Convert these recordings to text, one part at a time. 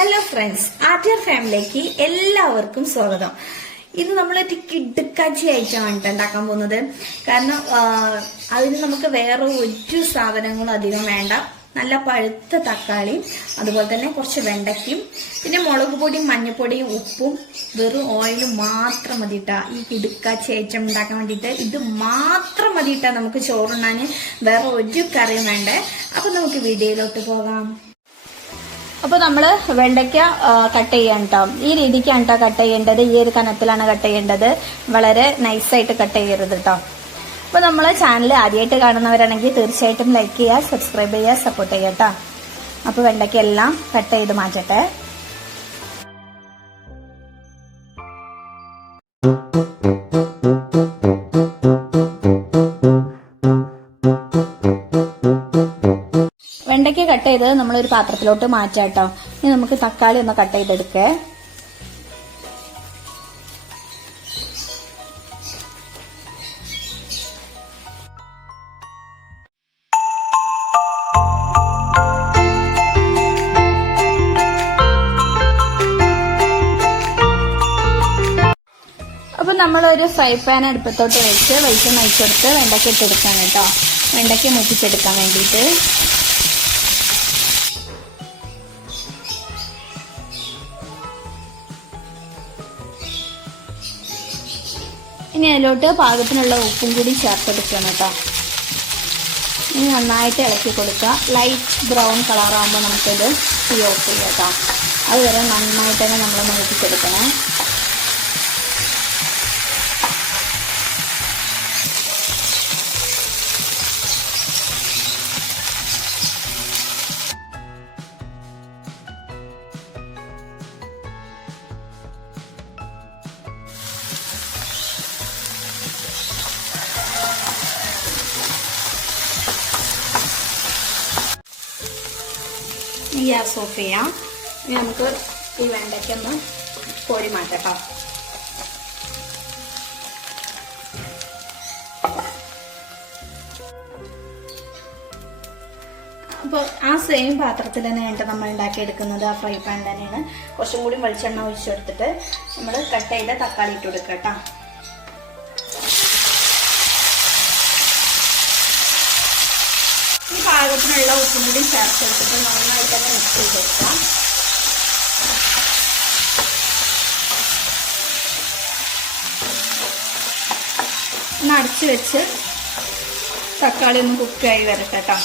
Hello friends, ആർട്ടിയർ ഫാമിലിയിലേക്ക് എല്ലാവർക്കും സ്വാഗതം. ഇത് നമ്മൾ കിടുക്കാച്ചി ആയിട്ടാണ് ഉണ്ടാക്കാൻ പോകുന്നത്. കാരണം അതിന് നമുക്ക് വേറെ ഒരു സാധനങ്ങളും അധികം വേണ്ട. നല്ല പഴുത്ത തക്കാളിയും അതുപോലെ തന്നെ കുറച്ച് വെണ്ടയ്ക്കും പിന്നെ മുളക് പൊടിയും മഞ്ഞൾപ്പൊടിയും ഉപ്പും വെറും ഓയിലും മാത്രം മതിയിട്ടാ ഈ കിടുക്കാച്ചി ഐറ്റം ഉണ്ടാക്കാൻ വേണ്ടിയിട്ട്. ഇത് മാത്രം മതിയിട്ടാ നമുക്ക് ചോറുണ്ണാൻ, വേറെ ഒരു കറിയും വേണ്ടേ. അപ്പൊ നമുക്ക് വീഡിയോയിലോട്ട് പോകാം. അപ്പൊ നമ്മള് വെണ്ടയ്ക്ക കട്ട് ചെയ്യാൻ കേട്ടോ. ഈ രീതിക്കാണ് കേട്ടോ കട്ട് ചെയ്യേണ്ടത്. ഈ ഒരു കനത്തിലാണ് കട്ട് ചെയ്യേണ്ടത്. വളരെ നൈസായിട്ട് കട്ട് ചെയ്യരുത് കേട്ടോ. അപ്പൊ നമ്മളെ ചാനൽ ആദ്യമായിട്ട് കാണുന്നവരാണെങ്കിൽ തീർച്ചയായിട്ടും ലൈക്ക് ചെയ്യുക, സബ്സ്ക്രൈബ് ചെയ്യുക, സപ്പോർട്ട് ചെയ്യുക കേട്ടോ. അപ്പൊ വെണ്ടയ്ക്ക എല്ലാം കട്ട് ചെയ്ത് മാറ്റട്ടെ. വെണ്ടയ്ക്ക് കട്ട് ചെയ്ത് നമ്മളൊരു പാത്രത്തിലോട്ട് മാറ്റാം കേട്ടോ. ഇനി നമുക്ക് തക്കാളി ഒന്ന് കട്ട് ചെയ്തെടുക്കേ. അപ്പൊ നമ്മളൊരു ഫ്രൈ പാൻ അടുപ്പത്തോട്ട് വെച്ച് വെളിച്ചെണ്ണ ഒഴിച്ചെടുത്ത് വെണ്ടയ്ക്ക ഇട്ടെടുക്കാൻ കേട്ടോ. വെണ്ടയ്ക്ക മുട്ടിച്ചെടുക്കാൻ വേണ്ടിയിട്ട്. ഇനി അതിലോട്ട് പാകത്തിനുള്ള ഉപ്പും കൂടി ചേർത്തെടുക്കണം കേട്ടോ. ഇനി നന്നായിട്ട് ഇളക്കി കൊടുക്കുക. ലൈറ്റ് ബ്രൗൺ കളറാകുമ്പോൾ നമുക്കിത് തീ ഓഫ് ചെയ്യാം കേട്ടോ. അതുവരെ നന്നായിട്ട് തന്നെ നമ്മൾ മൂപ്പിച്ചെടുക്കണേ. ഗ്യാസ് ഓഫ് ചെയ്യാം. ഇനി നമുക്ക് ഈ വെണ്ടയ്ക്കൊന്ന് കോരി മാറ്റാം. അപ്പോൾ ആ സെയിം പാത്രത്തിൽ തന്നെയാണ് നമ്മൾ ഉണ്ടാക്കിയെടുക്കുന്നത്. ആ ഫ്രൈ പാൻ തന്നെയാണ്. കുറച്ചും കൂടി വെളിച്ചെണ്ണ ഒഴിച്ചെടുത്തിട്ട് നമ്മൾ കട്ട് ചെയ്ത തക്കാളി ഇട്ട് കൊടുക്കുക കേട്ടോ. ഈ പാകത്തിനുള്ള ഉപ്പും കൂടി ചേർത്തെടുത്തിട്ട് നന്നായിട്ട് തന്നെ മിക്സ് ചെയ്ത് കൊടുക്കാം. ഒന്ന് അടച്ചു വെച്ച് തക്കാളി ഒന്ന് കുക്കായി വരട്ടെ കേട്ടോ.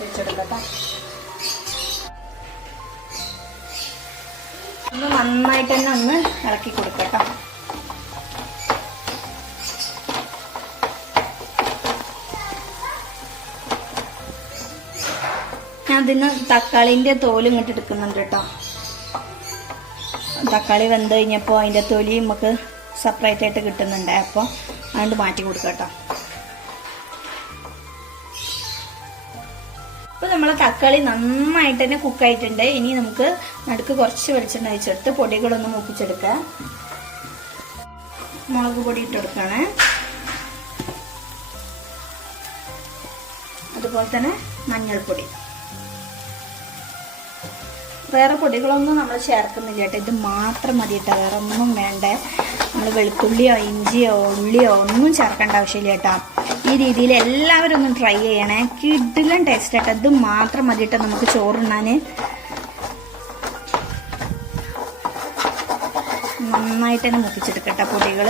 വെച്ചെടുക്കട്ടോ. ഒന്ന് നന്നായിട്ട് തന്നെ ഒന്ന് ഇളക്കി കൊടുക്കട്ടോ. അതിന് തക്കാളിന്റെ തോല് ഇങ്ങോട്ട് എടുക്കുന്നുണ്ട് കേട്ടോ. തക്കാളി വെന്ത് കഴിഞ്ഞപ്പോൾ അതിന്റെ തൊലി നമുക്ക് സെപ്പറേറ്റ് ആയിട്ട് കിട്ടുന്നുണ്ട്. അപ്പോൾ അതുകൊണ്ട് മാറ്റി കൊടുക്കാം കേട്ടോ. അപ്പോൾ നമ്മളെ തക്കാളി നന്നായിട്ട് തന്നെ കുക്കായിട്ടുണ്ട്. ഇനി നമുക്ക് നടുക്ക് കുറച്ച് വെളിച്ചെണ്ണ ഒഴിച്ചെടുത്ത് പൊടികളൊന്ന് മൂപ്പിച്ചെടുക്കുക. മുളക് പൊടി ഇട്ടെടുക്കുകയാണ്. അതുപോലെ തന്നെ മഞ്ഞൾപ്പൊടി. വേറെ പൊടികളൊന്നും നമ്മൾ ചേർക്കുന്നില്ല കേട്ടോ. ഇത് മാത്രം മതി കേട്ടോ. വേറെ ഒന്നും വേണ്ടേ. നമ്മൾ വെളുത്തുള്ളിയോ ഇഞ്ചിയോ ഉള്ളിയോ ഒന്നും ചേർക്കേണ്ട ആവശ്യമില്ല കേട്ടോ. ഈ രീതിയിൽ എല്ലാവരും ഒന്ന് ട്രൈ ചെയ്യണേ. കിടിലൻ ടേസ്റ്റ് കേട്ടോ. ഇത് മാത്രം മതി കേട്ടോ നമുക്ക് ചോറുണ്ണാൻ. നന്നായിട്ട് തന്നെ മുപ്പിച്ചെടുക്കട്ടെ പൊടികൾ.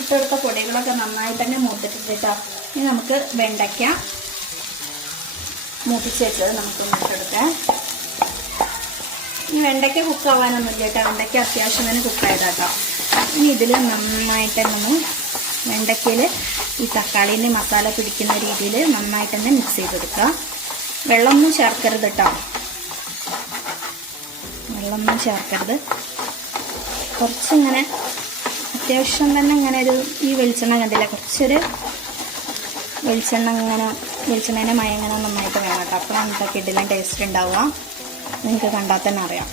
ഇട്ടെടുത്ത പൊടികളൊക്കെ നന്നായിട്ട് തന്നെ മൂത്തിട്ടുണ്ട് കേട്ടോ. ഇനി നമുക്ക് വെണ്ടയ്ക്ക മൂപ്പിച്ച് വെച്ചത് നമുക്ക് ഇട്ടെടുക്കാം. ഈ വെണ്ടയ്ക്ക കുക്കാവാനൊന്നുമില്ല കേട്ടോ. വെണ്ടയ്ക്ക അത്യാവശ്യം തന്നെ കുക്കായതാട്ടോ. ഇനി ഇതിൽ നന്നായിട്ട് തന്നെ വെണ്ടയ്ക്കയിൽ ഈ തക്കാളീൻ്റെ മസാല പിടിക്കുന്ന രീതിയിൽ നന്നായിട്ട് തന്നെ മിക്സ് ചെയ്തെടുക്കുക. വെള്ളമൊന്നും ചേർക്കരുത് കേട്ടോ. വെള്ളമൊന്നും ചേർക്കരുത്. കുറച്ചിങ്ങനെ അത്യാവശ്യം തന്നെ ഇങ്ങനെ ഒരു ഈ വെളിച്ചെണ്ണ കണ്ടില്ല, കുറച്ചൊരു വെളിച്ചെണ്ണേൻ്റെ മയങ്ങനെ നന്നായിട്ട് വേണം കേട്ടോ. അപ്പോഴാണ് ഇതൊക്കെ ഇടലും ടേസ്റ്റ് ഉണ്ടാവുക. നിങ്ങൾക്ക് കണ്ടാൽ തന്നെ അറിയാം.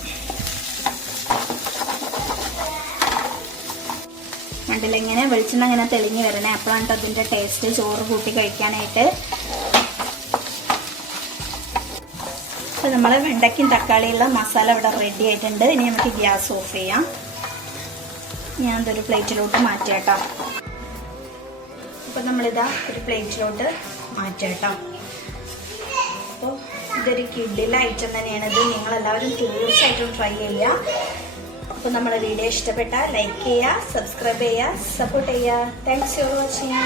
കണ്ടില്ല ഇങ്ങനെ വെളിച്ചെണ്ണ ഇങ്ങനെ തെളിഞ്ഞ് വരണേ, അപ്പോഴാണ് അതിൻ്റെ ടേസ്റ്റ് ചോറ് കൂട്ടി കഴിക്കാനായിട്ട്. അപ്പോൾ നമ്മളെ വെണ്ടയ്ക്കും തക്കാളിയുള്ള മസാല ഇവിടെ റെഡി ആയിട്ടുണ്ട്. ഇനി നമുക്ക് ഗ്യാസ് ഓഫ് ചെയ്യാം. ഞാൻ ഇതൊരു പ്ലേറ്റിലോട്ട് മാറ്റാം കേട്ടോ. അപ്പോൾ നമ്മളിതാ ഒരു പ്ലേറ്റിലോട്ട് മാറ്റാം കേട്ടോ. അപ്പോൾ ഇതൊരു കിഡിലെ ഐറ്റം തന്നെയാണിത്. നിങ്ങളെല്ലാവരും തീർച്ചയായിട്ടും ട്രൈ ചെയ്യുക. അപ്പോൾ നമ്മുടെ വീഡിയോ ഇഷ്ടപ്പെട്ടാൽ ലൈക്ക് ചെയ്യുക, സബ്സ്ക്രൈബ് ചെയ്യുക, സപ്പോർട്ട് ചെയ്യുക. Thanks for watching.